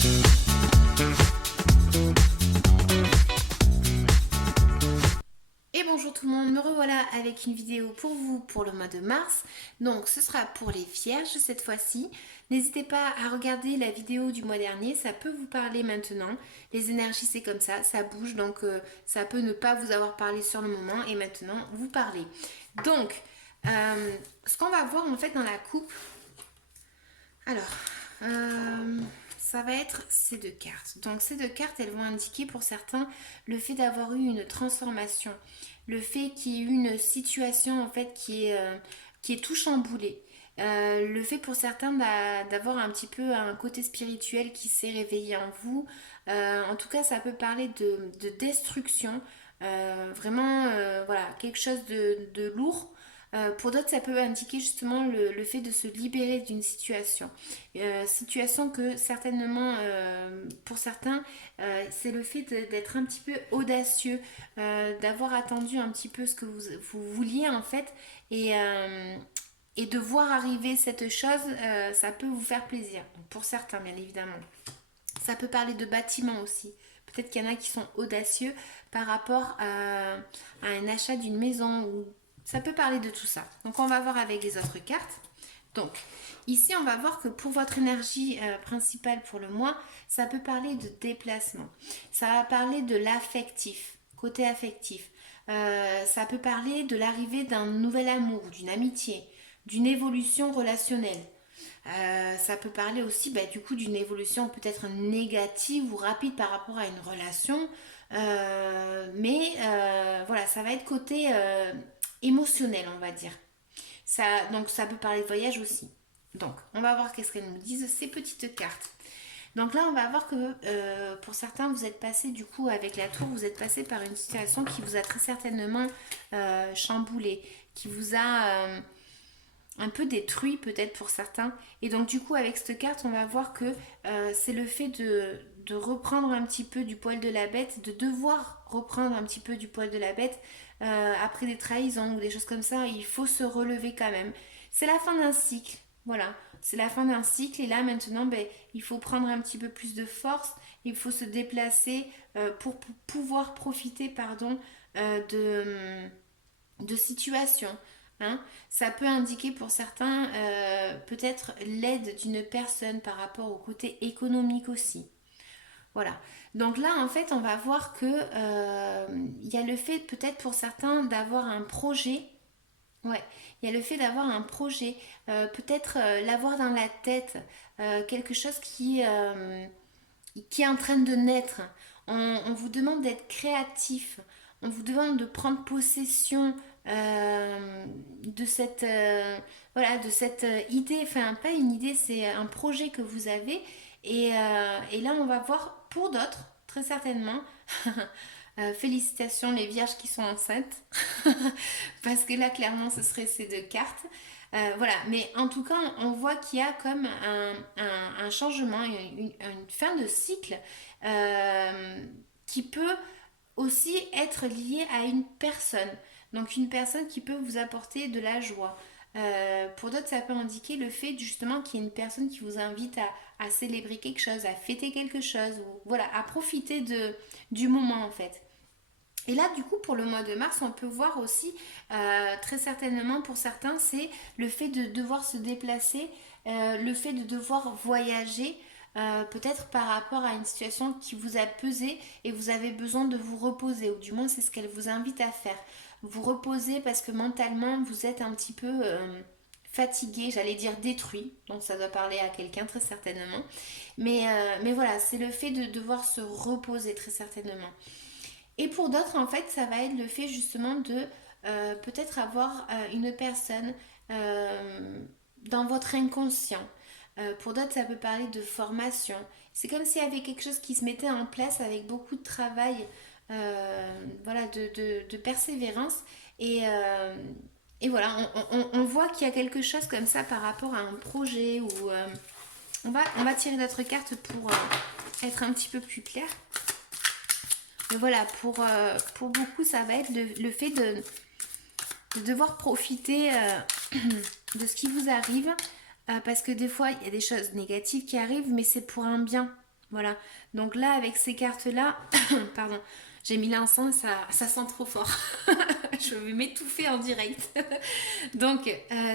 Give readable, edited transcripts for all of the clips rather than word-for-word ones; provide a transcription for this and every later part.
Et bonjour tout le monde, me revoilà avec une vidéo pour vous pour le mois de mars. Donc ce sera pour les vierges cette fois-ci. N'hésitez pas à regarder la vidéo du mois dernier, ça peut vous parler maintenant. Les énergies c'est comme ça bouge, donc ça peut ne pas vous avoir parlé sur le moment et maintenant vous parlez. Donc ce qu'on va voir en fait dans la coupe, alors ça va être ces deux cartes. Donc ces deux cartes, elles vont indiquer pour certains le fait d'avoir eu une transformation, le fait qu'il y ait eu une situation en fait qui est tout chamboulée. Le fait pour certains d'avoir un petit peu un côté spirituel qui s'est réveillé en vous. En tout cas, ça peut parler de destruction. Vraiment, voilà, quelque chose de lourd. Pour d'autres, ça peut indiquer justement le fait de se libérer d'une situation. Situation que certainement, pour certains, c'est le fait d'être un petit peu audacieux, d'avoir attendu un petit peu ce que vous vouliez en fait, et de voir arriver cette chose, ça peut vous faire plaisir. Donc, pour certains, bien évidemment. Ça peut parler de bâtiments aussi. Peut-être qu'il y en a qui sont audacieux par rapport à un achat d'une maison ou ça peut parler de tout ça. Donc on va voir avec les autres cartes. Donc ici on va voir que pour votre énergie principale pour le mois, ça peut parler de déplacement. Ça va parler de l'affectif, côté affectif. Ça peut parler de l'arrivée d'un nouvel amour, d'une amitié, d'une évolution relationnelle. Ça peut parler aussi du coup d'une évolution peut-être négative ou rapide par rapport à une relation. Mais voilà, ça va être côté émotionnel, on va dire. Donc ça peut parler de voyage aussi. Donc on va voir qu'est-ce qu'elles nous disent ces petites cartes. Donc là on va voir que pour certains vous êtes passé du coup avec la tour, vous êtes passé par une situation qui vous a très certainement chamboulé, qui vous a un peu détruit peut-être pour certains. Et donc du coup avec cette carte on va voir que c'est le fait de reprendre un petit peu du poil de la bête, de devoir reprendre un petit peu du poil de la bête après des trahisons ou des choses comme ça. Il faut se relever quand même. C'est la fin d'un cycle, voilà. C'est la fin d'un cycle et là maintenant il faut prendre un petit peu plus de force, il faut se déplacer pour pouvoir profiter de situations. Hein. Ça peut indiquer pour certains peut-être l'aide d'une personne par rapport au côté économique aussi. Voilà. Donc là, en fait, on va voir que il y a le fait peut-être pour certains d'avoir un projet. Ouais, il y a le fait d'avoir un projet, peut-être l'avoir dans la tête, quelque chose qui est en train de naître. On vous demande d'être créatif, on vous demande de prendre possession de cette, voilà, de cette idée, enfin pas une idée, c'est un projet que vous avez. Et là, on va voir pour d'autres, très certainement. Félicitations les vierges qui sont enceintes. Parce que là, clairement, ce serait ces deux cartes. Voilà, mais en tout cas, on voit qu'il y a comme un changement, une fin de cycle qui peut aussi être liée à une personne. Donc une personne qui peut vous apporter de la joie. Pour d'autres, ça peut indiquer le fait justement qu'il y ait une personne qui vous invite à célébrer quelque chose, à fêter quelque chose, ou voilà, à profiter du moment en fait. Et là, du coup, pour le mois de mars, on peut voir aussi, très certainement pour certains, c'est le fait de devoir se déplacer, le fait de devoir voyager, peut-être par rapport à une situation qui vous a pesé et vous avez besoin de vous reposer, ou du moins c'est ce qu'elle vous invite à faire. Vous reposer parce que mentalement, vous êtes un petit peu fatigué, j'allais dire détruit, donc ça doit parler à quelqu'un très certainement. Mais voilà, c'est le fait de devoir se reposer très certainement. Et pour d'autres, en fait, ça va être le fait justement de peut-être avoir une personne dans votre inconscient. Pour d'autres, ça peut parler de formation. C'est comme s'il y avait quelque chose qui se mettait en place avec beaucoup de travail, voilà, de persévérance. Et, euh, et voilà, on voit qu'il y a quelque chose comme ça par rapport à un projet. Ou on va tirer notre carte pour être un petit peu plus clair. Mais voilà, pour beaucoup, ça va être le fait de devoir profiter de ce qui vous arrive. Parce que des fois, il y a des choses négatives qui arrivent, mais c'est pour un bien. Voilà. Donc là, avec ces cartes-là, pardon, j'ai mis l'encens, ça sent trop fort. Je vais m'étouffer en direct. Donc,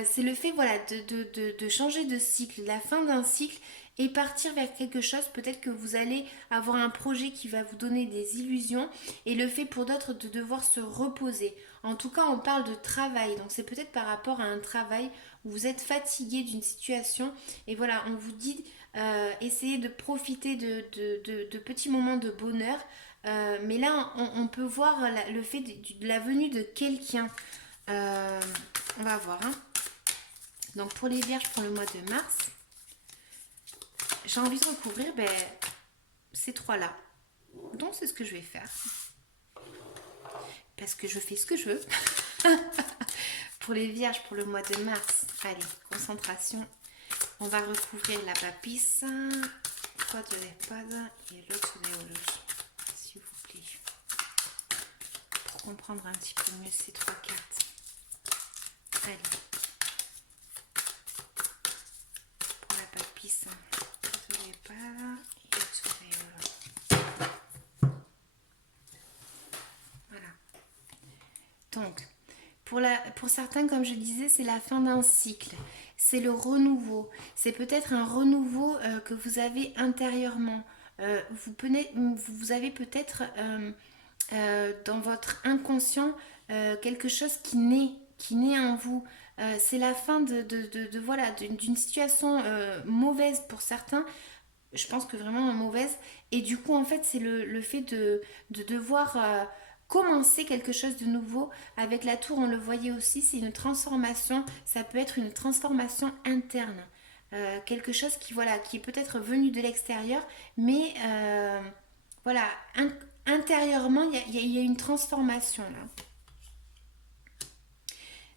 c'est le fait, voilà, de changer de cycle, la fin d'un cycle et partir vers quelque chose. Peut-être que vous allez avoir un projet qui va vous donner des illusions et le fait pour d'autres de devoir se reposer. En tout cas, on parle de travail. Donc, c'est peut-être par rapport à un travail où vous êtes fatigué d'une situation et voilà, on vous dit essayez de profiter de petits moments de bonheur. Mais là, on peut voir le fait de la venue de quelqu'un. Euh, on va voir. Hein. Donc pour les vierges pour le mois de mars, j'ai envie de recouvrir ces trois-là. Donc c'est ce que je vais faire. Parce que je fais ce que je veux. Pour les vierges pour le mois de mars, allez, concentration. On va recouvrir la papisse, quatre de espada et l'autre de oros, s'il vous plaît. Pour comprendre un petit peu mieux ces trois cartes. Allez. Pour la papisse, quatre de espada et l'autre de oros. Voilà. Donc, pour certains, comme je disais, c'est la fin d'un cycle. C'est le renouveau. C'est peut-être un renouveau que vous avez intérieurement. Vous avez peut-être dans votre inconscient quelque chose qui naît en vous. C'est la fin voilà, d'une situation mauvaise pour certains. Je pense que vraiment mauvaise. Et du coup, en fait, c'est le fait de devoir commencer quelque chose de nouveau. Avec la tour, on le voyait aussi, c'est une transformation. Ça peut être une transformation interne. Quelque chose qui, voilà, qui est peut-être venu de l'extérieur, mais voilà, intérieurement, il y a une transformation là.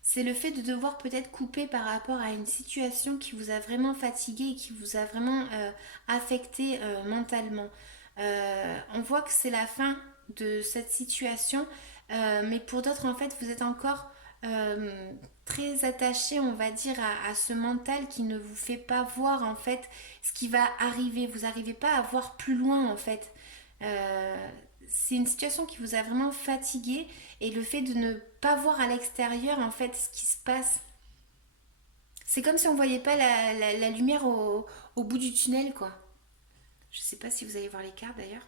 C'est le fait de devoir peut-être couper par rapport à une situation qui vous a vraiment fatigué et qui vous a vraiment affecté mentalement. On voit que c'est la fin de cette situation, mais pour d'autres, en fait, vous êtes encore très attaché, on va dire, à ce mental qui ne vous fait pas voir, en fait, ce qui va arriver. Vous n'arrivez pas à voir plus loin, en fait. C'est une situation qui vous a vraiment fatigué et le fait de ne pas voir à l'extérieur en fait ce qui se passe. C'est comme si on voyait pas la lumière au bout du tunnel quoi. Je sais pas si vous allez voir les cartes d'ailleurs.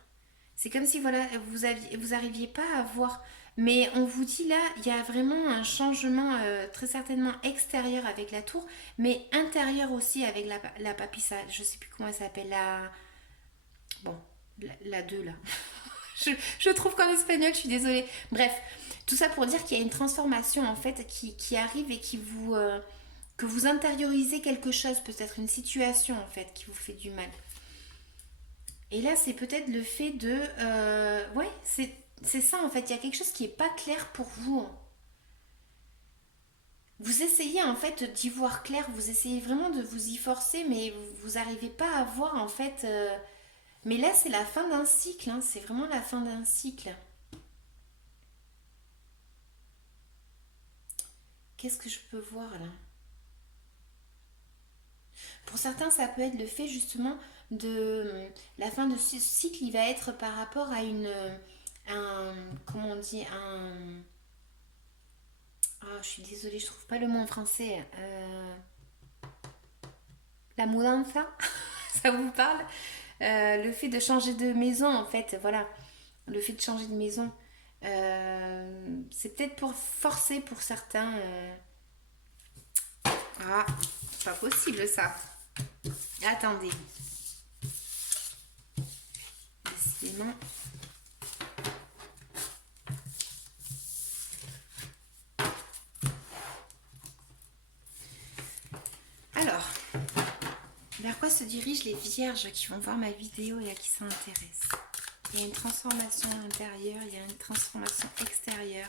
C'est comme si voilà vous arriviez pas à voir. Mais on vous dit là, il y a vraiment un changement très certainement extérieur avec la tour, mais intérieur aussi avec la papissa. Je sais plus comment elle s'appelle. Bon, la 2 là. Je trouve qu'en espagnol, je suis désolée. Bref, tout ça pour dire qu'il y a une transformation en fait qui arrive et que vous intériorisez quelque chose, peut-être une situation en fait qui vous fait du mal. Et là, c'est peut-être le fait de... ouais, c'est ça en fait, il y a quelque chose qui n'est pas clair pour vous. Vous essayez en fait d'y voir clair, vous essayez vraiment de vous y forcer, mais vous n'arrivez pas à voir en fait... Mais là, c'est la fin d'un cycle, hein, c'est vraiment la fin d'un cycle. Qu'est-ce que je peux voir là? Pour certains, ça peut être le fait justement de la fin de ce cycle, il va être par rapport à comment on dit, je suis désolée, je trouve pas le mot en français. La mudanza, ça vous parle? Le fait de changer de maison, en fait, voilà, le fait de changer de maison, c'est peut-être pour forcer pour certains. Ah, c'est pas possible ça. Attendez. Décidément. Alors, vers quoi se dirigent les vierges qui vont voir ma vidéo et à qui ça intéresse? Il y a une transformation intérieure, il y a une transformation extérieure.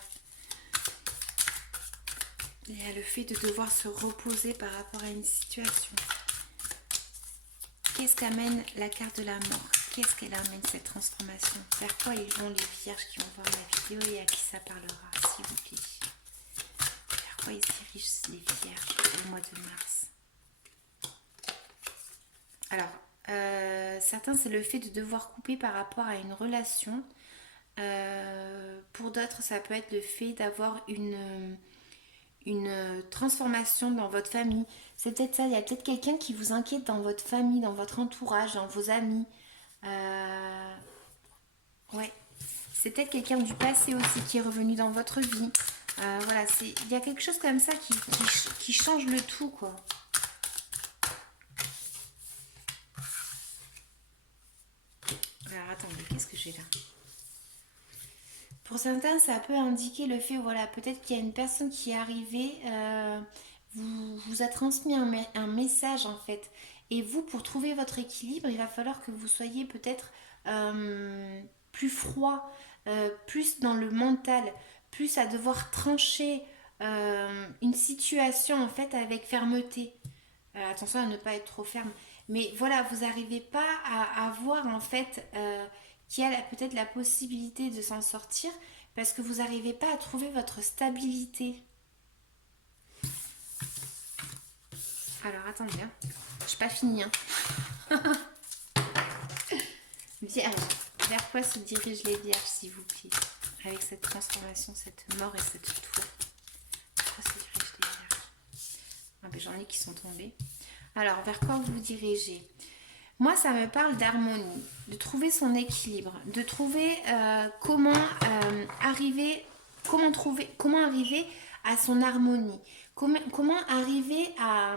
Il y a le fait de devoir se reposer par rapport à une situation. Qu'est-ce qu'amène la carte de la mort? Qu'est-ce qu'elle amène cette transformation? Vers quoi ils vont les vierges qui vont voir la vidéo et à qui ça parlera, s'il vous plaît? Vers quoi ils se dirigent les vierges au mois de mars? Alors, Certains, c'est le fait de devoir couper par rapport à une relation. Pour d'autres, ça peut être le fait d'avoir une transformation dans votre famille. C'est peut-être ça, il y a peut-être quelqu'un qui vous inquiète dans votre famille, dans votre entourage, dans vos amis. Euh, ouais, c'est peut-être quelqu'un du passé aussi qui est revenu dans votre vie. Voilà, il y a quelque chose comme ça qui change le tout, quoi. Alors attendez, qu'est-ce que j'ai là? Pour certains, ça peut indiquer le fait, voilà, peut-être qu'il y a une personne qui est arrivée, vous a transmis un message en fait. Et vous, pour trouver votre équilibre, il va falloir que vous soyez peut-être plus froid, plus dans le mental, plus à devoir trancher une situation en fait avec fermeté. Attention à ne pas être trop ferme. Mais voilà, vous n'arrivez pas à voir en fait qu'il y a peut-être la possibilité de s'en sortir parce que vous n'arrivez pas à trouver votre stabilité. Alors attendez, hein. Je n'ai pas fini. Hein. Vierge, vers quoi se dirigent les vierges s'il vous plaît? Avec cette transformation, cette mort et cette tour. Vers quoi se dirigent les vierges? Ah ben j'en ai qui sont tombés. Alors, vers quoi vous vous dirigez? Moi, ça me parle d'harmonie, de trouver son équilibre, de trouver comment arriver à son harmonie, comment arriver à,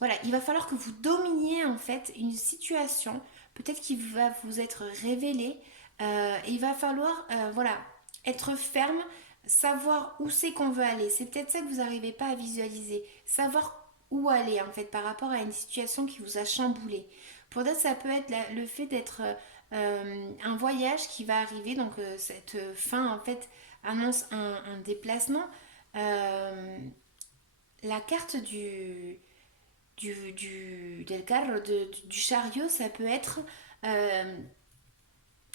voilà, il va falloir que vous dominiez en fait une situation, peut-être qui va vous être révélée, et il va falloir, voilà, être ferme, savoir où c'est qu'on veut aller. C'est peut-être ça que vous n'arrivez pas à visualiser, savoir où aller en fait par rapport à une situation qui vous a chamboulé. Pour d'autres, ça peut être le fait d'être un voyage qui va arriver, donc cette fin en fait annonce un déplacement. Euh, la carte del carro, du chariot, ça peut être euh,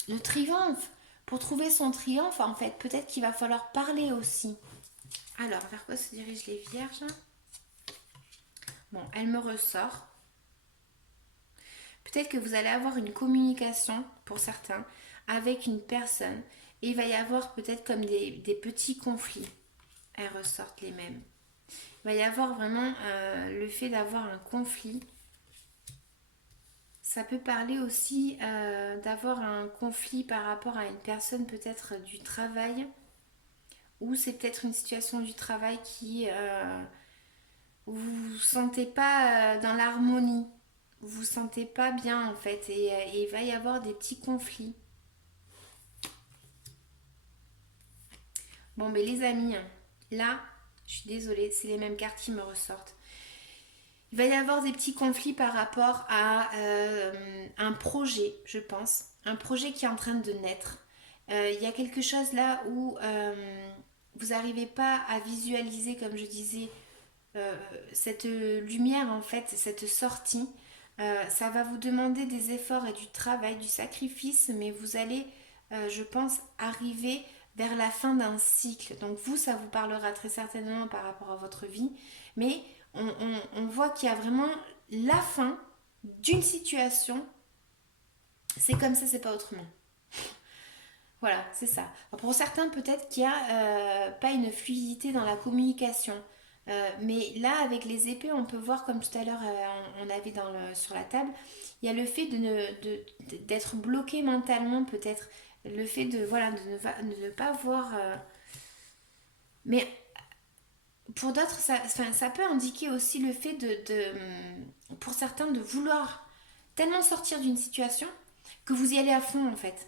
le triomphe. Pour trouver son triomphe, en fait, peut-être qu'il va falloir parler aussi. Alors, vers quoi se dirigent les vierges? Bon, elle me ressort. Peut-être que vous allez avoir une communication, pour certains, avec une personne. Et il va y avoir peut-être comme des petits conflits. Elles ressortent les mêmes. Il va y avoir vraiment le fait d'avoir un conflit. Ça peut parler aussi d'avoir un conflit par rapport à une personne peut-être du travail. Ou c'est peut-être une situation du travail qui vous vous sentez pas dans l'harmonie. Vous vous sentez pas bien en fait. Et il va y avoir des petits conflits. Bon, mais les amis, hein, là, je suis désolée, c'est les mêmes cartes qui me ressortent. Il va y avoir des petits conflits par rapport à un projet, je pense. Un projet qui est en train de naître. Il y a quelque chose là où vous n'arrivez pas à visualiser, comme je disais, euh, cette lumière, en fait, cette sortie. Ça va vous demander des efforts et du travail, du sacrifice, mais vous allez, je pense, arriver vers la fin d'un cycle. Donc vous, ça vous parlera très certainement par rapport à votre vie, mais on voit qu'il y a vraiment la fin d'une situation. C'est comme ça, c'est pas autrement. Voilà, c'est ça. Alors, pour certains, peut-être qu'il n'y a pas une fluidité dans la communication. Mais là, avec les épées, on peut voir, comme tout à l'heure, on avait sur la table, il y a le fait d'être bloqué mentalement, peut-être. Le fait de, voilà, de ne pas voir. Mais pour d'autres, ça peut indiquer aussi le fait pour certains, de vouloir tellement sortir d'une situation que vous y allez à fond, en fait.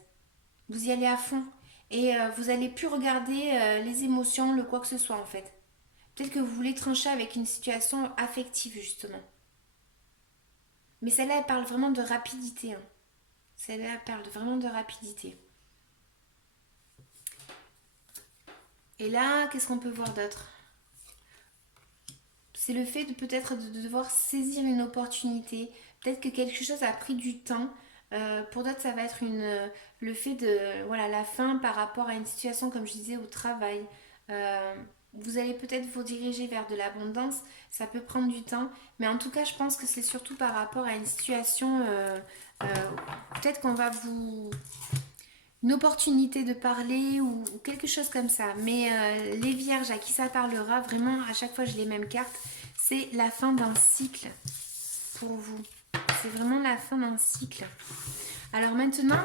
Vous y allez à fond. Et vous allez plus regarder les émotions, le quoi que ce soit en fait. Peut-être que vous voulez trancher avec une situation affective justement. Mais celle-là, elle parle vraiment de rapidité. Hein. Celle-là, elle parle vraiment de rapidité. Et là, qu'est-ce qu'on peut voir d'autre? C'est le fait de peut-être de devoir saisir une opportunité. Peut-être que quelque chose a pris du temps. Pour d'autres, ça va être le fait de, voilà, la fin par rapport à une situation, comme je disais, au travail. Euh, vous allez peut-être vous diriger vers de l'abondance. Ça peut prendre du temps, mais en tout cas, je pense que c'est surtout par rapport à une situation. Euh, Peut-être qu'on va vous une opportunité de parler ou quelque chose comme ça. Mais les vierges à qui ça parlera, vraiment, à chaque fois j'ai les mêmes cartes, c'est la fin d'un cycle pour vous. C'est vraiment la fin d'un cycle. Alors maintenant,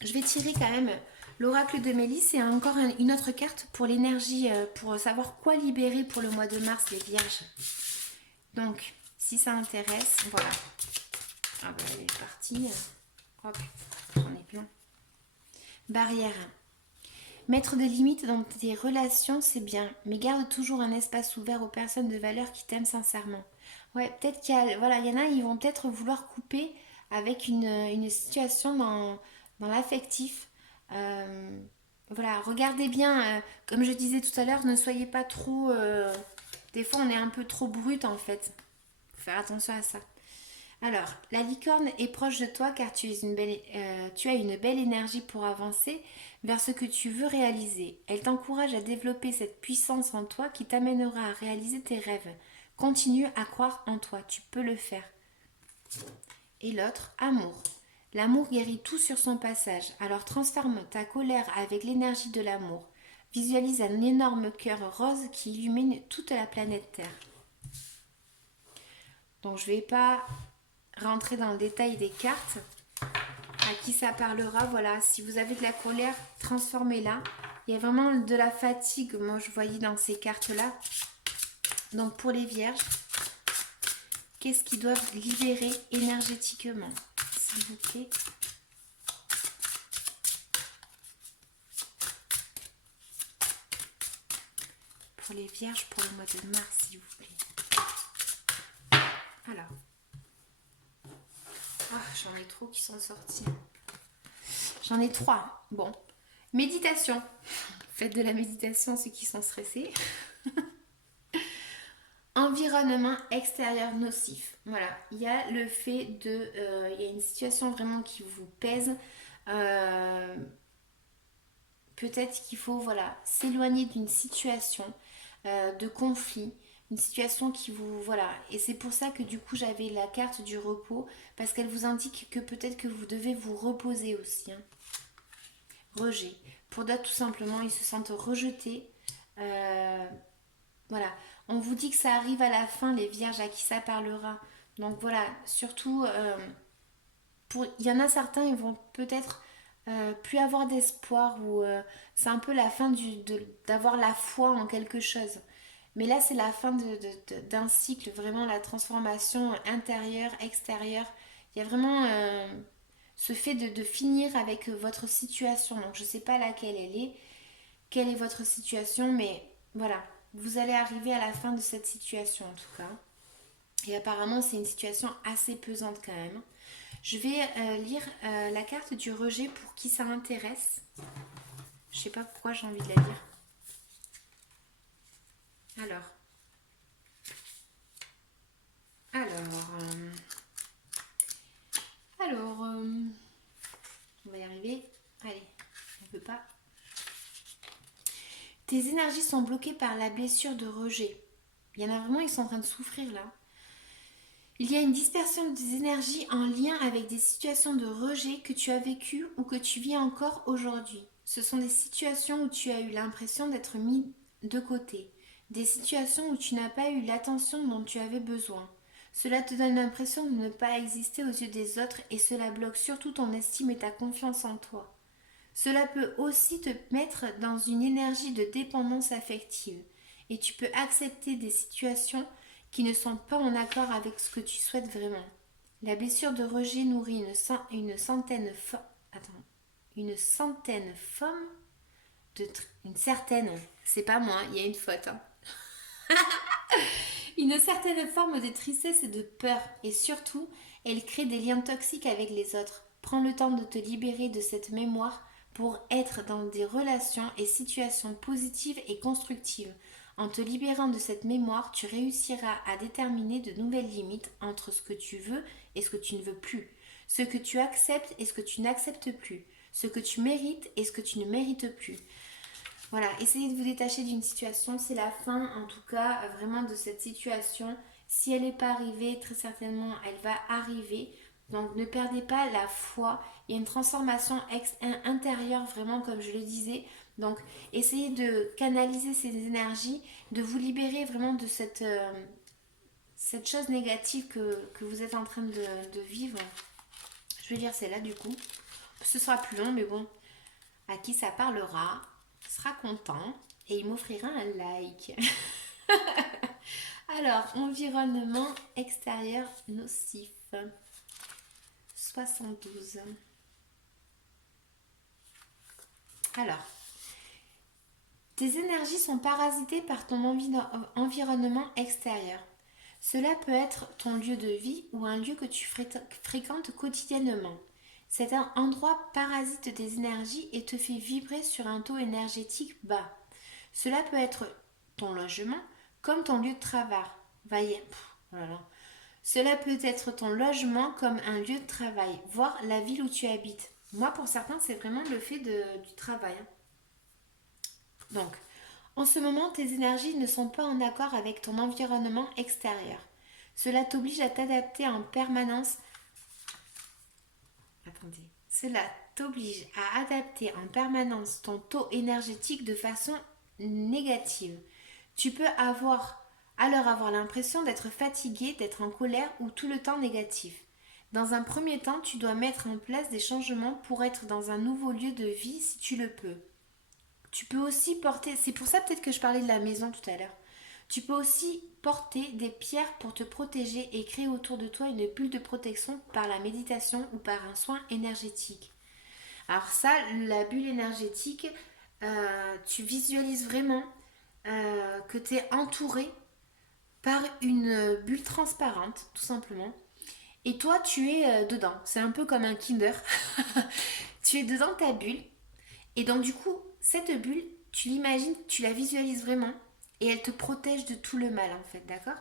je vais tirer quand même l'oracle de Mélisse et encore une autre carte pour l'énergie, pour savoir quoi libérer pour le mois de mars, les vierges. Donc, si ça intéresse, voilà. Ah ben, elle est partie. Hop, j'en ai plein. Barrière. Mettre des limites dans tes relations, c'est bien, mais garde toujours un espace ouvert aux personnes de valeur qui t'aiment sincèrement. Ouais, peut-être voilà, il y en a, ils vont peut-être vouloir couper avec une situation dans l'affectif. Euh, voilà, regardez bien, comme je disais tout à l'heure, ne soyez pas trop... des fois, on est un peu trop brut en fait. Faut faire attention à ça. Alors, la licorne est proche de toi car tu as une belle énergie pour avancer vers ce que tu veux réaliser. Elle t'encourage à développer cette puissance en toi qui t'amènera à réaliser tes rêves. Continue à croire en toi, tu peux le faire. Et l'autre, amour. L'amour guérit tout sur son passage, alors transforme ta colère avec l'énergie de l'amour. Visualise un énorme cœur rose qui illumine toute la planète Terre. Donc je ne vais pas rentrer dans le détail des cartes. À qui ça parlera, voilà. Si vous avez de la colère, transformez-la. Il y a vraiment de la fatigue, moi je voyais dans ces cartes-là. Donc pour les vierges, qu'est-ce qu'ils doivent libérer énergétiquement, s'il vous plaît? Pour les vierges, pour le mois de mars, s'il vous plaît. Alors. Ah, j'en ai trop qui sont sortis. J'en ai 3. Bon. Méditation. Faites de la méditation ceux qui sont stressés. Environnement extérieur nocif. Voilà. Il y a le fait de... il y a une situation vraiment qui vous pèse. Peut-être qu'il faut voilà, s'éloigner d'une situation de conflit. Une situation qui vous... Voilà. Et c'est pour ça que du coup j'avais la carte du repos. Parce qu'elle vous indique que peut-être que vous devez vous reposer aussi. Hein. Rejet. Pour d'autres, tout simplement, ils se sentent rejetés. Voilà. On vous dit que ça arrive à la fin, les vierges à qui ça parlera. Donc voilà, surtout, il y en a certains, ils vont peut-être plus avoir d'espoir ou c'est un peu la fin d'avoir la foi en quelque chose. Mais là, c'est la fin d'un cycle, vraiment la transformation intérieure, extérieure. Il y a vraiment ce fait de finir avec votre situation. Donc, je ne sais pas laquelle elle est, quelle est votre situation, mais voilà, vous allez arriver à la fin de cette situation en tout cas. Et apparemment, c'est une situation assez pesante quand même. Je vais lire la carte du rejet pour qui ça intéresse. Je sais pas pourquoi j'ai envie de la lire. Alors, on va y arriver. Allez, on peut pas. Tes énergies sont bloquées par la blessure de rejet. Il y en a vraiment, ils sont en train de souffrir là. Il y a une dispersion des énergies en lien avec des situations de rejet que tu as vécues ou que tu vis encore aujourd'hui. Ce sont des situations où tu as eu l'impression d'être mis de côté, des situations où tu n'as pas eu l'attention dont tu avais besoin. Cela te donne l'impression de ne pas exister aux yeux des autres et cela bloque surtout ton estime et ta confiance en toi. Cela peut aussi te mettre dans une énergie de dépendance affective et tu peux accepter des situations qui ne sont pas en accord avec ce que tu souhaites vraiment. La blessure de rejet nourrit une certaine c'est pas moi, il y a une faute. Hein. Une certaine forme de tristesse et de peur et surtout, elle crée des liens toxiques avec les autres. Prends le temps de te libérer de cette mémoire pour être dans des relations et situations positives et constructives. En te libérant de cette mémoire, tu réussiras à déterminer de nouvelles limites entre ce que tu veux et ce que tu ne veux plus, ce que tu acceptes et ce que tu n'acceptes plus, ce que tu mérites et ce que tu ne mérites plus. Voilà, essayez de vous détacher d'une situation. C'est la fin, en tout cas, vraiment de cette situation. Si elle n'est pas arrivée, très certainement, elle va arriver. Donc, ne perdez pas la foi. Il y a une transformation intérieure, vraiment, comme je le disais. Donc, essayez de canaliser ces énergies, de vous libérer vraiment de cette chose négative que vous êtes en train de vivre. Je vais lire celle-là, du coup. Ce sera plus long, mais bon, à qui ça parlera sera content et il m'offrira un like. Alors, environnement extérieur nocif. 72. Alors, tes énergies sont parasitées par ton environnement extérieur. Cela peut être ton lieu de vie ou un lieu que tu fréquentes quotidiennement. Cet endroit parasite tes énergies et te fait vibrer sur un taux énergétique bas. Cela peut être ton logement comme ton lieu de travail. Voilà. Cela peut être ton logement comme un lieu de travail, voire la ville où tu habites. Moi, pour certains, c'est vraiment le fait du travail. Donc, en ce moment, tes énergies ne sont pas en accord avec ton environnement extérieur. Cela t'oblige à t'adapter en permanence. Attendez. Cela t'oblige à adapter en permanence ton taux énergétique de façon négative. Tu peux alors avoir l'impression d'être fatigué, d'être en colère ou tout le temps négatif. Dans un premier temps, tu dois mettre en place des changements pour être dans un nouveau lieu de vie si tu le peux. Tu peux aussi porter, c'est pour ça peut-être que je parlais de la maison tout à l'heure. Tu peux aussi porter des pierres pour te protéger et créer autour de toi une bulle de protection par la méditation ou par un soin énergétique. Alors ça, la bulle énergétique, tu visualises vraiment que tu es entouré par une bulle transparente, tout simplement. Et toi, tu es dedans. C'est un peu comme un Kinder. Tu es dedans ta bulle. Et donc, du coup, cette bulle, tu l'imagines, tu la visualises vraiment. Et elle te protège de tout le mal, en fait, d'accord?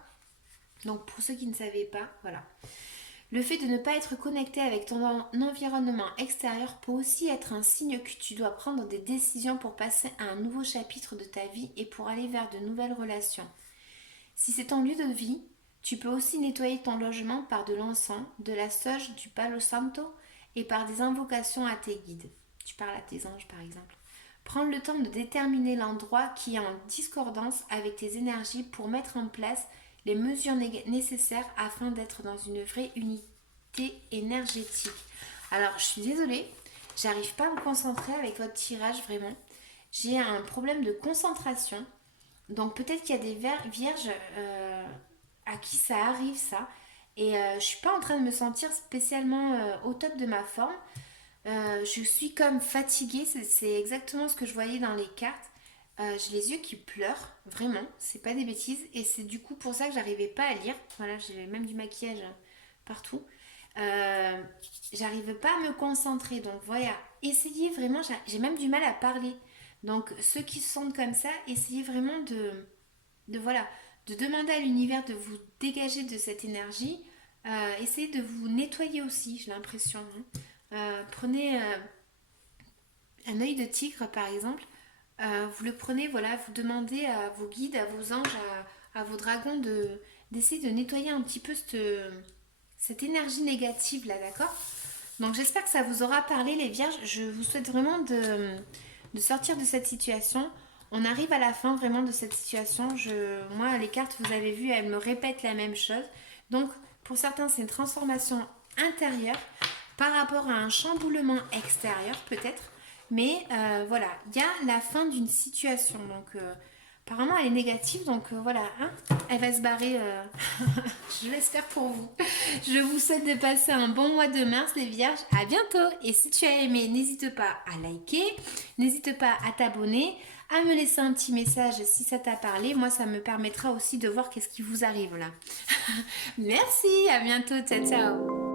Donc, pour ceux qui ne savaient pas, voilà. Le fait de ne pas être connecté avec ton environnement extérieur peut aussi être un signe que tu dois prendre des décisions pour passer à un nouveau chapitre de ta vie et pour aller vers de nouvelles relations. Si c'est ton lieu de vie, tu peux aussi nettoyer ton logement par de l'encens, de la sauge, du palo santo et par des invocations à tes guides. Tu parles à tes anges par exemple. Prends le temps de déterminer l'endroit qui est en discordance avec tes énergies pour mettre en place les mesures nécessaires afin d'être dans une vraie unité énergétique. Alors, je suis désolée, j'arrive pas à me concentrer avec votre tirage vraiment. J'ai un problème de concentration. Donc peut-être qu'il y a des vierges à qui ça arrive ça. Et je suis pas en train de me sentir spécialement au top de ma forme. Je suis comme fatiguée, c'est exactement ce que je voyais dans les cartes. J'ai les yeux qui pleurent, vraiment, c'est pas des bêtises. Et c'est du coup pour ça que j'arrivais pas à lire. Voilà, j'ai même du maquillage partout. J'arrive pas à me concentrer. Donc voilà, essayez vraiment, j'ai même du mal à parler. Donc ceux qui se sentent comme ça, essayez vraiment voilà, de demander à l'univers de vous dégager de cette énergie. Essayez de vous nettoyer aussi, j'ai l'impression. Prenez un œil de tigre par exemple. Vous le prenez, voilà, vous demandez à vos guides, à vos anges, à vos dragons d'essayer de nettoyer un petit peu cette énergie négative là, d'accord? Donc j'espère que ça vous aura parlé les vierges. Je vous souhaite vraiment de sortir de cette situation. On arrive à la fin vraiment de cette situation. Moi, les cartes, vous avez vu, elles me répètent la même chose. Donc, pour certains, c'est une transformation intérieure par rapport à un chamboulement extérieur, peut-être. Mais voilà, il y a la fin d'une situation. Donc, apparemment, elle est négative. Donc, voilà, hein, elle va se barrer. Je l'espère pour vous. Je vous souhaite de passer un bon mois de mars, les vierges. À bientôt. Et si tu as aimé, n'hésite pas à liker. N'hésite pas à t'abonner, à me laisser un petit message si ça t'a parlé. Moi, ça me permettra aussi de voir qu'est-ce qui vous arrive là. Merci, à bientôt. Ciao, ciao.